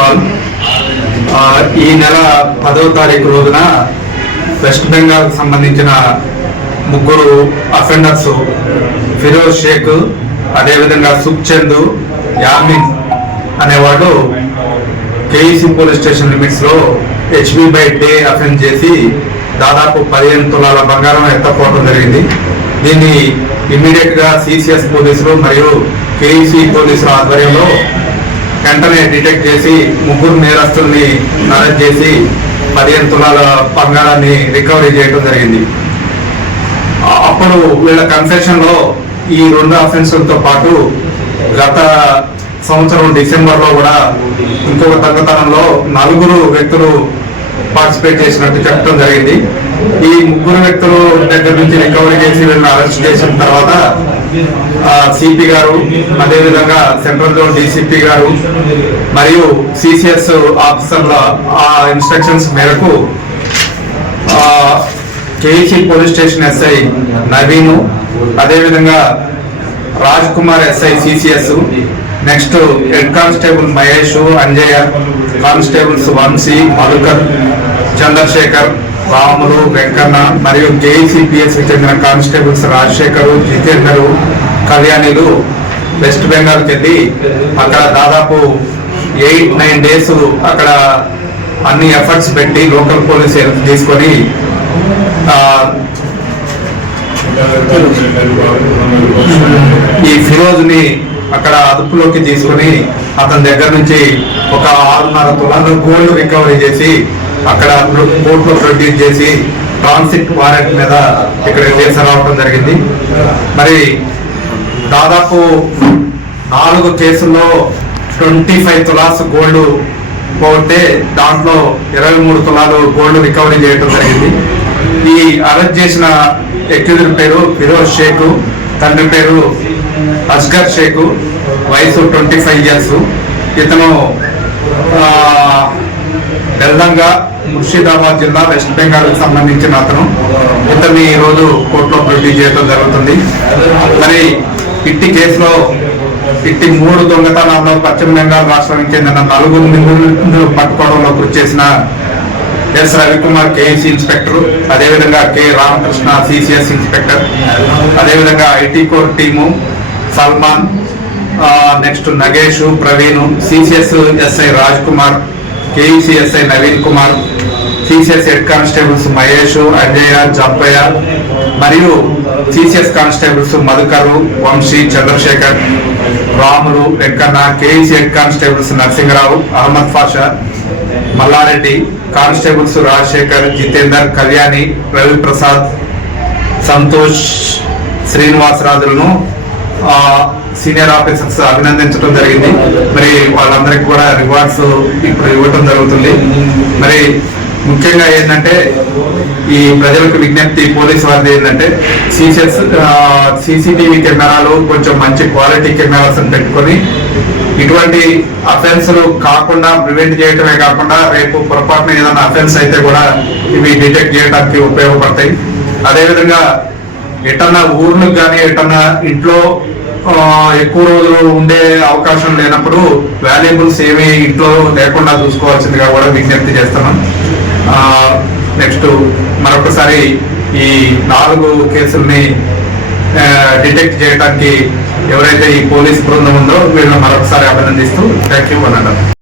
Call. ఈ నెల 10వ తారీఖు రోజున వెస్ట్ బెంగాల్ సంబంధించిన ముగ్గురు అఫెండర్స్ ఫిరోజ్ షేక్, అదేవిధంగా సుఖ్చంద్, యామిన్ అనేవాడు కేఈసీ పోలీస్ స్టేషన్ లిమిట్స్ లో HB/డే అఫెన్స్ చేసి దాదాపు 15 తులాల బంగారం ఎత్తపోవడం జరిగింది. దీన్ని ఇమ్మీడియట్ గా CCS పోలీసులు మరియు కేఈసీ పోలీసుల ఆధ్వర్యంలో వెంటనే డిటెక్ట్ చేసి ముగ్గురు నేరస్తుల్ని అరెస్ట్ చేసి 15 తులాల బంగారాన్ని రికవరీ చేయడం జరిగింది. అప్పుడు వీళ్ళ కన్ఫెషన్ లో ఈ 2 అఫెన్సులతో పాటు గత సంవత్సరం డిసెంబర్ లో కూడా ఇంకొక దొంగతనంలో 4 వ్యక్తులు పార్టిసిపేట్ చేసినట్టు చెప్పడం జరిగింది. ఈ 3 వ్యక్తులు దగ్గర నుంచి రికవరీ చేసి వీళ్ళని అరెస్ట్ చేసిన తర్వాత సిపి గారు, అదేవిధంగా సెంట్రల్ జోన్ DCP గారు మరియు CCS ఆఫీసర్ల ఇన్స్ట్రక్షన్స్ మేరకు KEC police station SI Naveen, అదేవిధంగా Raj Kumar SI CCS, next head constable Mahesh, Anjaiah, constables Vamshi, Madhukar, Chandrashekar, Ramulu, Venkanna మరియు KECPS కి చెందిన కానిస్టేబుల్స్ రాజశేఖర్, జితేందర్, కళ్యాణిలు వెస్ట్ బెంగాల్కి వెళ్ళి అక్కడ దాదాపు 8-9 డేస్ అక్కడ అన్ని ఎఫర్ట్స్ పెట్టి లోకల్ పోలీస్ హెల్ప్ తీసుకొని ఈ ఫిరోజ్ ని అక్కడ అదుపులోకి తీసుకుని అతని దగ్గర నుంచి ఒక 6.5 తులాలు గోల్డ్ రికవరీ చేసి అక్కడ కోర్టులో ప్రొడ్యూస్ చేసి ట్రాన్సిట్ వారెంట్ మీద ఇక్కడ తీసుకురావడం జరిగింది. మరి దాదాపు 4 కేసుల్లో 25 తులాస్ గోల్డ్ పోతే దాంట్లో 23 తులాలు గోల్డ్ రికవరీ చేయడం జరిగింది. ఈ అరెస్ట్ చేసిన అక్యూజ్డ్ పేరు ఫిరోజ్ షేక్, తండ్రి పేరు అస్గర్ షేక్, వయసు 25 ఇయర్స్. ఇతను బెల్దంగా, ముర్షిదాబాద్ జిల్లా, వెస్ట్ బెంగాల్ కి సంబంధించిన అతను. ఇతన్ని ఈ రోజు కోర్టులో ప్రొడ్యూస్ చేయడం జరుగుతుంది. మరి ఇట్టి కేసులో 3 దొంగతనాల్లో పశ్చిమ బెంగాల్ రాష్ట్రానికి చెందిన 4 నిందితులను పట్టుకోవడంలో కృషి చేసిన ఎస్ రవికుమార్ KEC ఇన్స్పెక్టర్, అదేవిధంగా K రామకృష్ణ CCS ఇన్స్పెక్టర్, అదేవిధంగా IT core team Salman, next Nagesh, Praveen, CCS SI Raj Kumar, KEC SI Naveen Kumar, CCS head constables Mahesh, Anjaiah, Jampaiah మరియు CCS constables Madhukar, Vamshi, Chandrasekhar, Ramulu, Venkanna, KEC head constables Narasimharao, Ahmed Pasha, Mallareddy, constables Rajasekhar, Jitender, Kalyani, Ravi Prasad, Santosh, Srinivas రాజులను సీనియర్ ఆఫీసర్స్ అభినందించడం జరిగింది. మరి వాళ్ళందరికీ కూడా రివార్డ్స్ ఇప్పుడు ఇవ్వటం జరుగుతుంది. మరి ముఖ్యంగా ఏంటంటే ఈ ప్రజలకు విజ్ఞప్తి పోలీసు వారిది ఏంటంటే CCTV కెమెరాలు కొంచెం మంచి క్వాలిటీ కెమెరాస్ పెట్టుకొని ఇటువంటి అఫెన్స్లు కాకుండా ప్రివెంట్ చేయటమే కాకుండా రేపు పొరపాటున ఏదైనా అఫెన్స్ అయితే కూడా ఇవి డిటెక్ట్ చేయడానికి ఉపయోగపడతాయి. అదేవిధంగా ఎటన్నా ఊర్లకు కానీ ఎటన్నా ఇంట్లో ఎక్కువ రోజులు ఉండే అవకాశం లేనప్పుడు వాల్యుబుల్స్ ఏమి ఇంట్లో లేకుండా చూసుకోవాల్సిందిగా కూడా విజ్ఞప్తి చేస్తున్నాం. నెక్స్ట్ మరొకసారి ఈ 4 కేసుల్ని డిటెక్ట్ చేయడానికి ఎవరైతే ఈ పోలీస్ బృందం ఉందో వీళ్ళని మరొకసారి అభినందిస్తూ థ్యాంక్ యూ అన్నారు.